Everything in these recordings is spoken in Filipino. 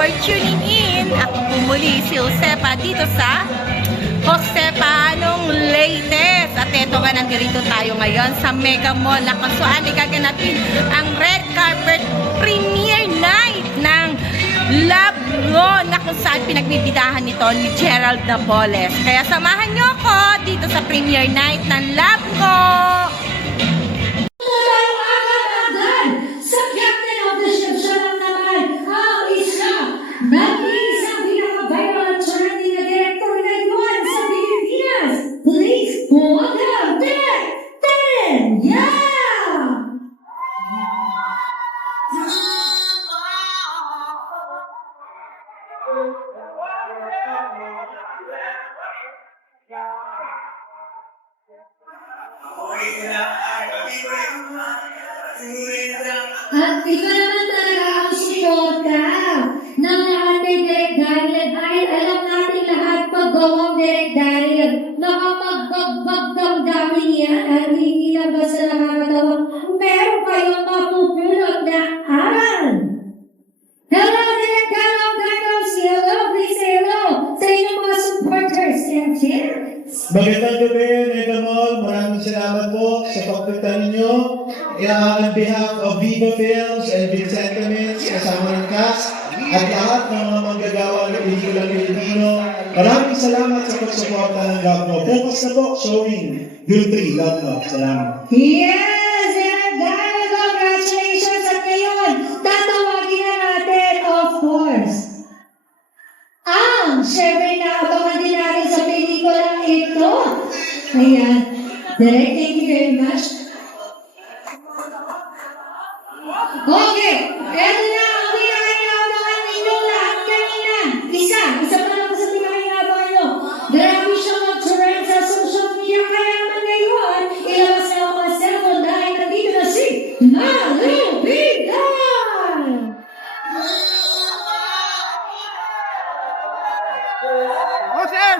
for tuning in. Ako po muli si Josepa dito sa Josepa Anong Latest. At eto nga, nandito tayo ngayon sa Mega Mall na kung saan gaganapin ang red carpet premiere night ng Love Go na kung saan pinagbibidahan nito ni Gerald Napoles. Kaya samahan nyo ako dito sa premiere night ng Love Go. Sa captain of the ship, siya lang naman ang isa. Nag-iisang pinaka-viral at trending na director na iwan sa Pilipinas. Please welcome Direk Darren Yap! At ito naman talaga ang suporta ng ating Direk Darren. Dahil alam natin lahat paggawang Direk Darren, nakapagbagbag damdamin yan at hindi lang basta nakakatawa. Meron kayong mapupulot na aral. Hello, Direk Darren! Hello, please say hello sa inyong mga supporters and cheers. Magandang gabi, Mega Mall. Maraming salamat po sa pagpunta ninyo. On behalf of Viva Films and Big Sentiments, kasama ng cast, at lahat ng mga manggagawa ng pelikulang Pilipino, maraming salamat sa pagsuporta ng Love Mo. Bukas na po, showing June 3, Love Mo. Salamat. Yes! Direk Darren, congratulations! At ngayon, tatawagin na natin, of course, syempre naabangan din natin sa pelikulang ito. Ayan. Direk, thank you very much. Okay. Eto na ang pinaka-inaabangan ninyo lahat kanina. Isa pa lang sa pinaka-inaabangan nyo. Grabe siyang mag-trend sa social media. Kaya naman ngayon, ilabas na ako ang cellphone dahil nandito na si Malupitan! Josem!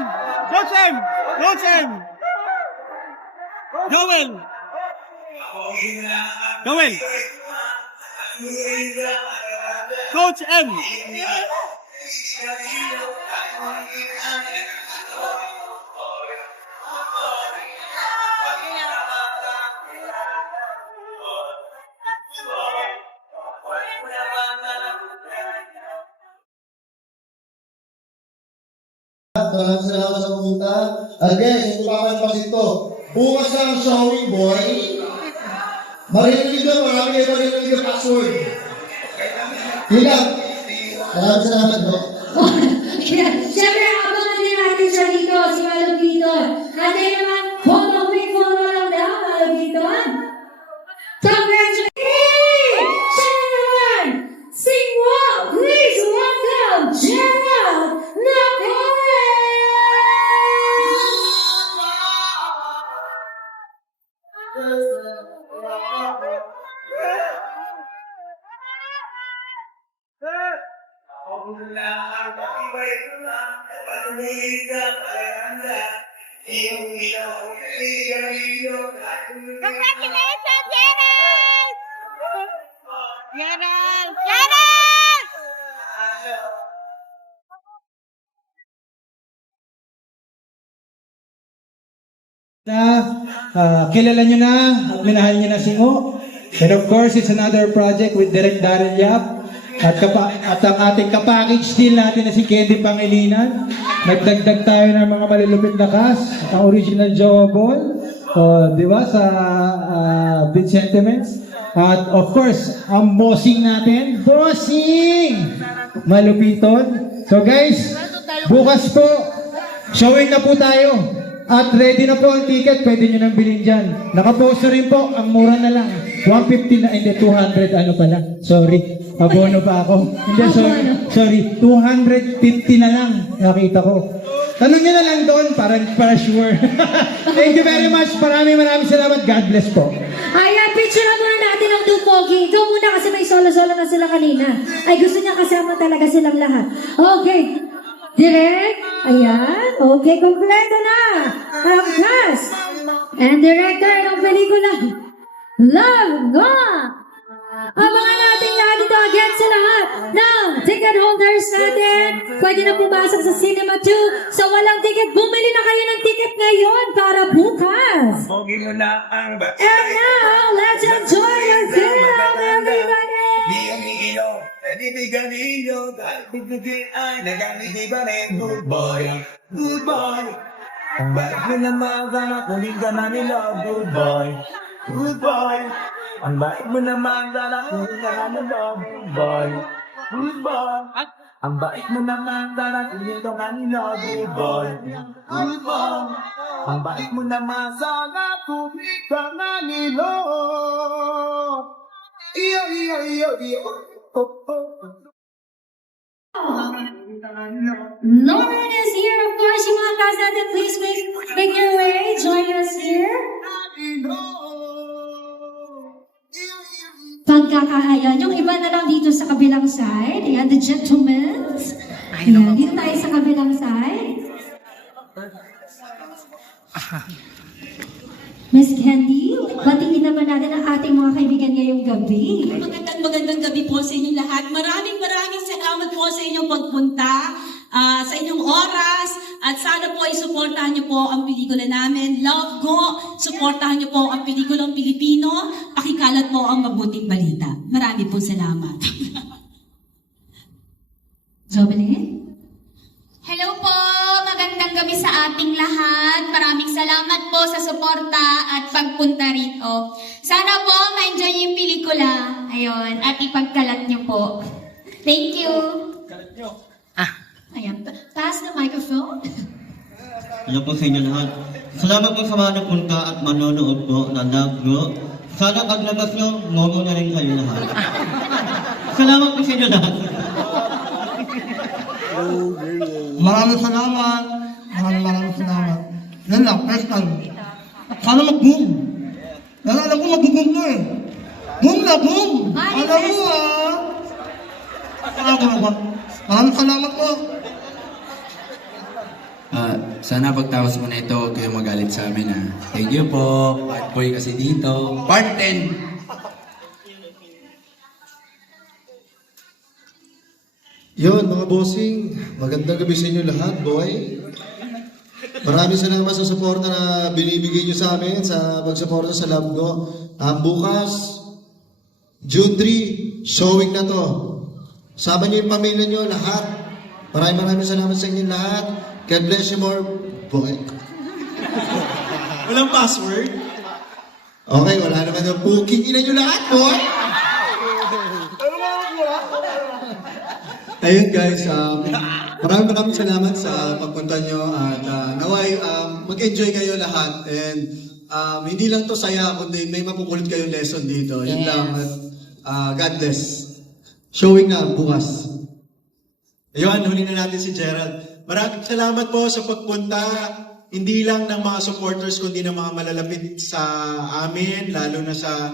Josem! Josem! Joel! Joel! Coach M! Maraming salamat sa pumunta. Again, kung papanpas ito, bukas na ang showing, boy. Marinig na, marami kayo marinig yung password. Yun lang. Maraming salamat, bro. Siyempre, abangan din natin siya dito, si Malupitan. At ayun naman, quick photo lang daw, Malupitan. Congratulations! Hey! Siya na naman! Sing well! Please welcome Gerald Napoles! Congratulations, Gerald! Gerald! Gerald! Kilala nyo na, minahal nyo na si Ngo. And of course, it's another project with Direk Darren Yap. At ang ating kapackage deal natin na si Candy Pangilinan. Nagdagdag tayo ng mga malulupit na cast. Ang original Jowa Ball. Di ba? Sa Big Sentiments. At of course, ang bossing natin. Bossing! Malupiton. So guys, bukas po, showing na po tayo. At ready na po ang ticket, pwede nyo nang bilhin dyan. Nakapost na rin po, ang mura na lang. 150 na, hindi, 200, ano pala. Sorry, abono pa ako. Hindi, sorry, 250 na lang, nakita ko. Tanong nyo na lang doon, para sure. Thank you very much, maraming salamat. God bless po. Ayan, picture na muna natin ang Dupogi. Ikaw muna kasi may solo-solo na sila kanina. Ay, gusto niya kasama talaga silang lahat. Okay. Direk, ayan. Okay, kompleto na. Ang cast and director ng pelikula Love Go! Abangan natin lahat ito again sa lahat ng ticket holder. supporters natin, pwede na pumasok sa Cinema 2. Sa walang ticket, bumili na kayo ng ticket ngayon para bukas. Pogi mo na ang And now, let's enjoy your film, everybody! Good boy, good boy. Ang bait mo naman, sana kunin ka na nila. Good boy, good boy. Ang bait mo naman, sana kunin ka na nila. Good boy, good boy. Ang bait mo naman, sana kunin ka na nila. Good boy, good boy. Ang bait mo naman, sana kunin ka na nila. Iyo, iyo, iyo, iyo. Oh, oh. Lauren is here, of course. Yung mga cast natin, please make your way. Join us here. Pagkakaayan, yung iba na lang dito sa kabilang side. Ayan, the gentlemen. Ayan, dito tayo sa kabilang side. Miss Candy, batiin naman natin ang ating mga kaibigan ngayong gabi. Magandang gabi po sa inyong lahat. Maraming salamat po sa inyong pagpunta, sa inyong oras, at sana po ay suportahan niyo po ang pelikula namin. Love Go! Suportahan niyo po ang pelikulang Pilipino. Pakikalat po ang mabuting balita. Marami po salamat. Jovelyn? Hello po! Magandang gabi sa ating lahat. Maraming salamat po sa suporta at pagpunta rito. Sana po ma-enjoy niyo yung pelikula. Ayun, at ipagkalat niyo po. Thank you! Ayan, pass the microphone. Hello po sa inyo lahat. Salamat po sa mga napunta at manonood po na Love Go. Sana paglabas nyo, ngogo na rin kayo lahat. Salamat po sa inyo lahat. Maraming salamat. Maraming salamat. Yan lang, first time. Sana mag-boom. Alam ko mag-boom na eh. Boom na boom! Alam mo ah! Alam ko ba? Maraming salamat po. Sana pagtapos mo na ito, huwag kayong magalit sa amin ha. Thank you po. Part boy kasi dito. Part 10. Yun, mga bossing, magandang gabi sa inyo lahat, boy. Maraming salamat sa suporta na binibigay nyo sa amin sa pagsuporta sa Love Go. Bukas, June 3, showing na to. Sama nyo yung pamilya nyo, lahat. Maraming salamat sa inyo lahat. God bless you more, boy. Walang password? Okay, wala naman yung booking. Ina nyo lahat, boy. Ayun guys, maraming salamat sa pagpunta nyo at naway mag-enjoy kayo lahat and hindi lang to saya kundi may mapukulit kayong lesson dito. Yun lang at God bless. Showing na bukas. Ayun, huli na natin si Gerald. Maraming salamat po sa pagpunta. Hindi lang ng mga supporters kundi ng mga malalapit sa amin, lalo na sa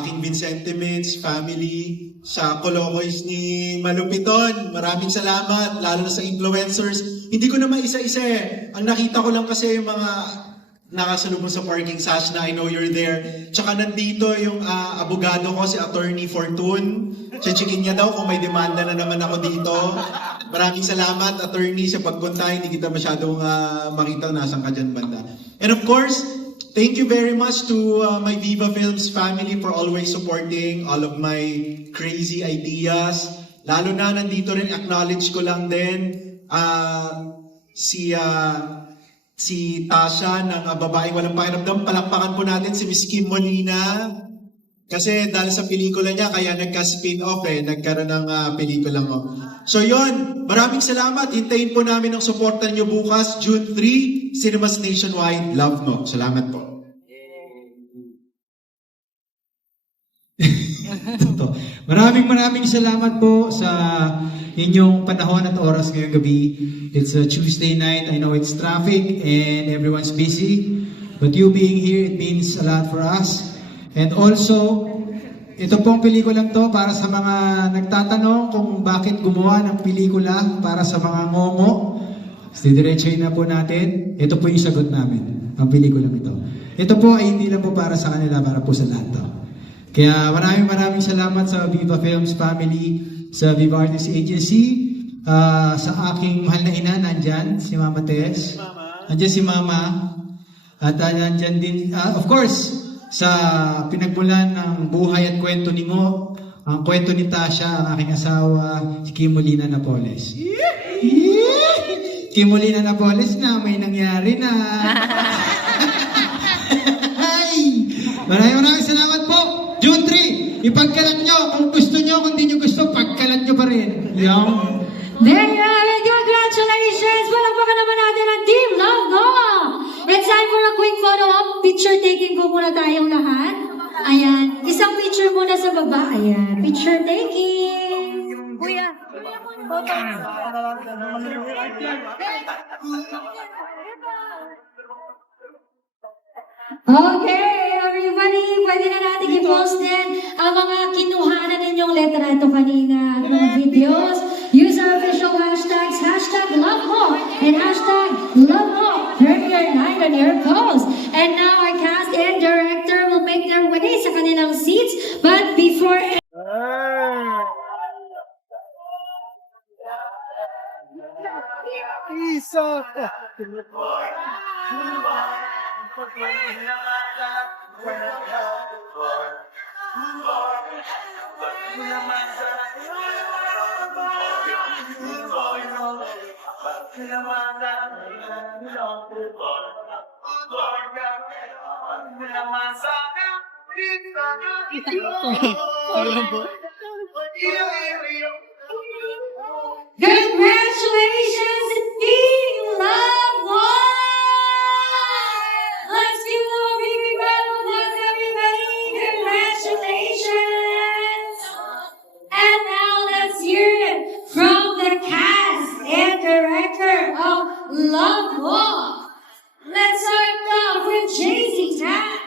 aking Vincentiments, family, sa Colocoys ni Malupiton. Maraming salamat, lalo na sa influencers. Hindi ko na maisa-isa eh. Ang nakita ko lang kasi yung mga nakasalubong sa parking sash na I know you're there. Tsaka nandito yung abogado ko, si Attorney Fortune. Chichikin niya daw kung may demanda na naman ako dito. Maraming salamat, Attorney, sa pagpunta. Hindi kita masyadong makita nasan ka dyan banda. And of course, thank you very much to my Viva Films family for always supporting all of my crazy ideas. Lalo na nandito rin, acknowledge ko lang din si Tasha ng Babaeng Walang Pakiramdam. Palakpakan po natin si Miss Kim Molina. Kasi dahil sa pelikula niya, kaya nagka-spin-off nagkaroon ng pelikula mo. So yon, maraming salamat. Hintayin po namin ang suporta niyo bukas, June 3, Cinemas Nationwide. Love mo. Salamat po. Maraming salamat po sa inyong panahon at oras ngayong gabi. It's a Tuesday night. I know it's traffic and everyone's busy. But you being here, it means a lot for us. And also, ito pong pelikulang to para sa mga nagtatanong kung bakit gumawa ng pelikula para sa mga ngomo. Didiretsahin na po natin. Ito po yung sagot namin, ang pelikulang ito. Ito po ay hindi lang po para sa kanila, para po sa lahat to. Kaya maraming salamat sa Viva Films family. sa Viva Artists Agency. Sa aking mahal na ina, nandyan si Mama Tess. Nandyan si Mama. At nandyan din, of course, sa pinagmulan ng buhay at kwento ni Ngo, ang kwento ni Tasha, ang aking asawa, si Kimolina Napoles. Kimolina Napoles na may nangyari na. Maraming salamat po. June 3, ipagkalat nyo. Kung gusto nyo, kung di nyo gusto, pagkalat nyo pa rin. Yung... There you have it. Congratulations! Palakpakan naman natin ang Team Love Go! It's time for a quick photo op. Picture taking ko muna tayong lahat. Ayan. Isang picture muna sa baba. Ayan. Picture taking. Kuya. Okay, everybody, pwede na natin i-post din ang mga kinuhanan ninyong letrato kanina at mga videos. Use our official hashtags, #LoveMo and #LoveMo. Premiere night on your post. And now our cast and director will make their way sa kanilang seats. But before... Congratulations, Team Love One! Let's give them a big round of applause, everybody! Congratulations! And now let's hear it from the cast and director of Love One. Let's start off with JC Tan.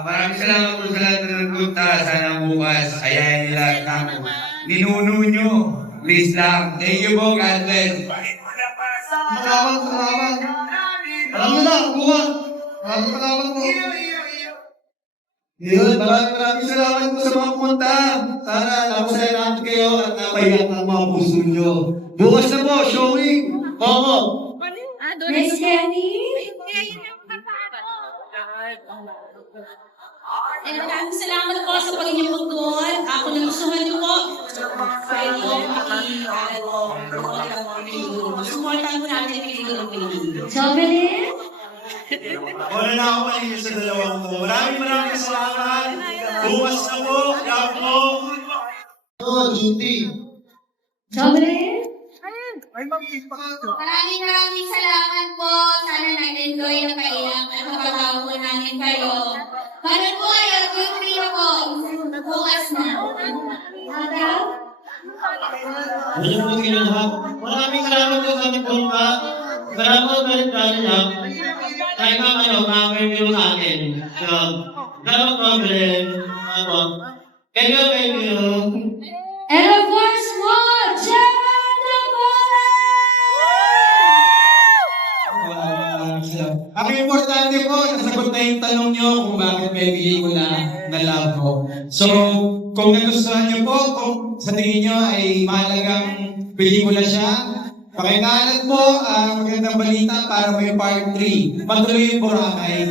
Maraming salamat po sa lahat na nagpunta. Sana bukas ayayin nila ng ninuno nyo. Please lang. Thank you po. God bless. Salamat. Alam mo na, bukas. Maraming salamat po. Yun, maraming salamat po sa mga pumunta. Sana napasaya natin kayo at napahiyak ang mga puso nyo. Bukas na po, showing. Oo. Miss Kenny? And maraming salamat po sa pag-inyong pagtuon. Ako nagustuhan niyo po. Pwede supportan mo natin yung pelikula ng Pilipino. Jovelyn? Wala na ako malinis sa dalawang to. Maraming salamat. Bukas na po. Love mo. Judy. Jovelyn? Maraming salamat po. Sana nag-enjoy na kayo at mapagawa po namin kayo. Para po kayo, yung trio ko, bukas na. Adam? Ayun po kayo lahat. Maraming salamat po sa ating punta. Salamat po rin lang. Tayo nga kayo, makakawin yung akin. So, salamat po rin. Thank you. And of course, more, Jared Napoles! Ang importante po, nasagot na yung tanong nyo kung bakit may pelikula na love ko. So, kung nagustuhan nyo po, kung sa tingin nyo ay mahalagang pelikula siya, pakikalat po ang magandang balita para may part 3. Patuloy yung Boracay.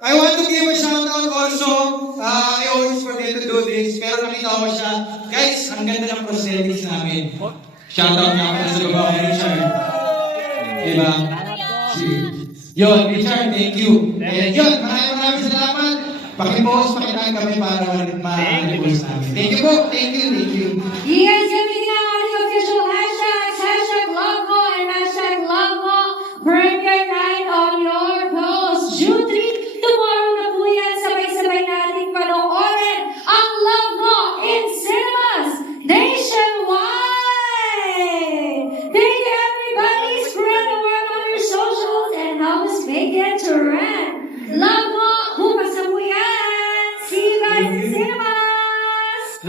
I want to give a shout out also. I always forget to do this, pero nakita ko siya. Guys, ang ganda ng prosthetics namin. Shout out na ako sa baba kay Richard. Diba? Yun, Richard, thank you. And yun, maraming salamat. Pakipost, pakitaan kami para ma-repost namin. Thank you po, thank you. You guys can be now on the official hashtags, #LoveMo and #LoveMo. Premiere night on your post. June 3, tomorrow na po yan. Sabay-sabay natin panoorin ang Love Mo in cinemas nationwide. Thank you, everybody. Spread the word on your socials and help us make it to rent. Love Mo, bukas na po yan. See you guys in cinemas.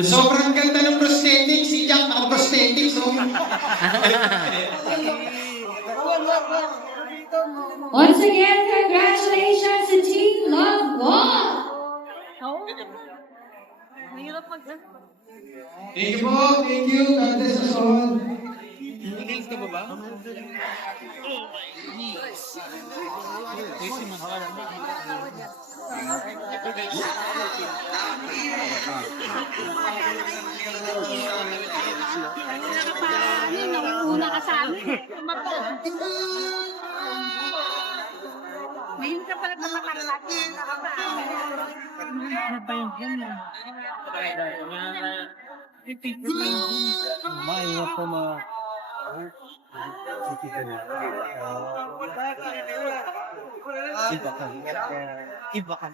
Sobrang ganda ng prosthetics, si Jack Once again, congratulations to Team Love Ball! Thank you po, thank you. God bless us all. Una ka sa amin. Ngayon ka pala nakakaralat. Iba ka.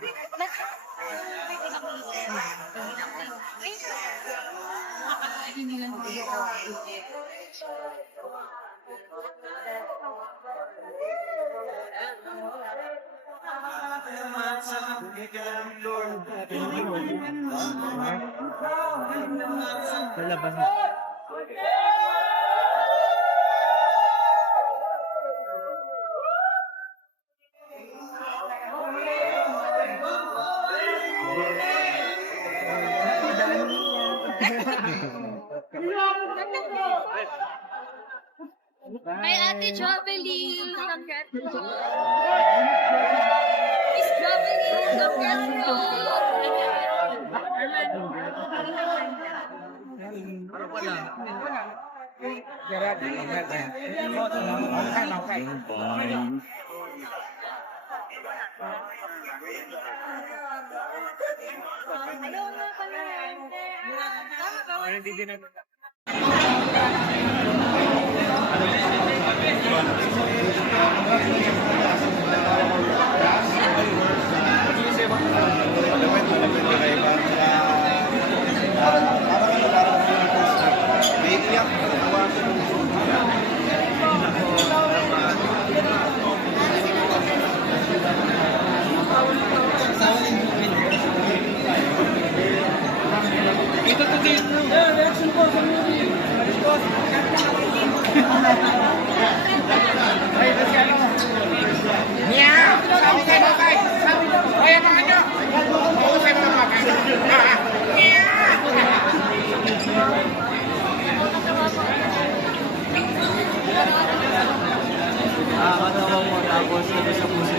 Kay Ate Jovelyn. Miss Jovelyn, Nakakatawa mo tapos ito sa puso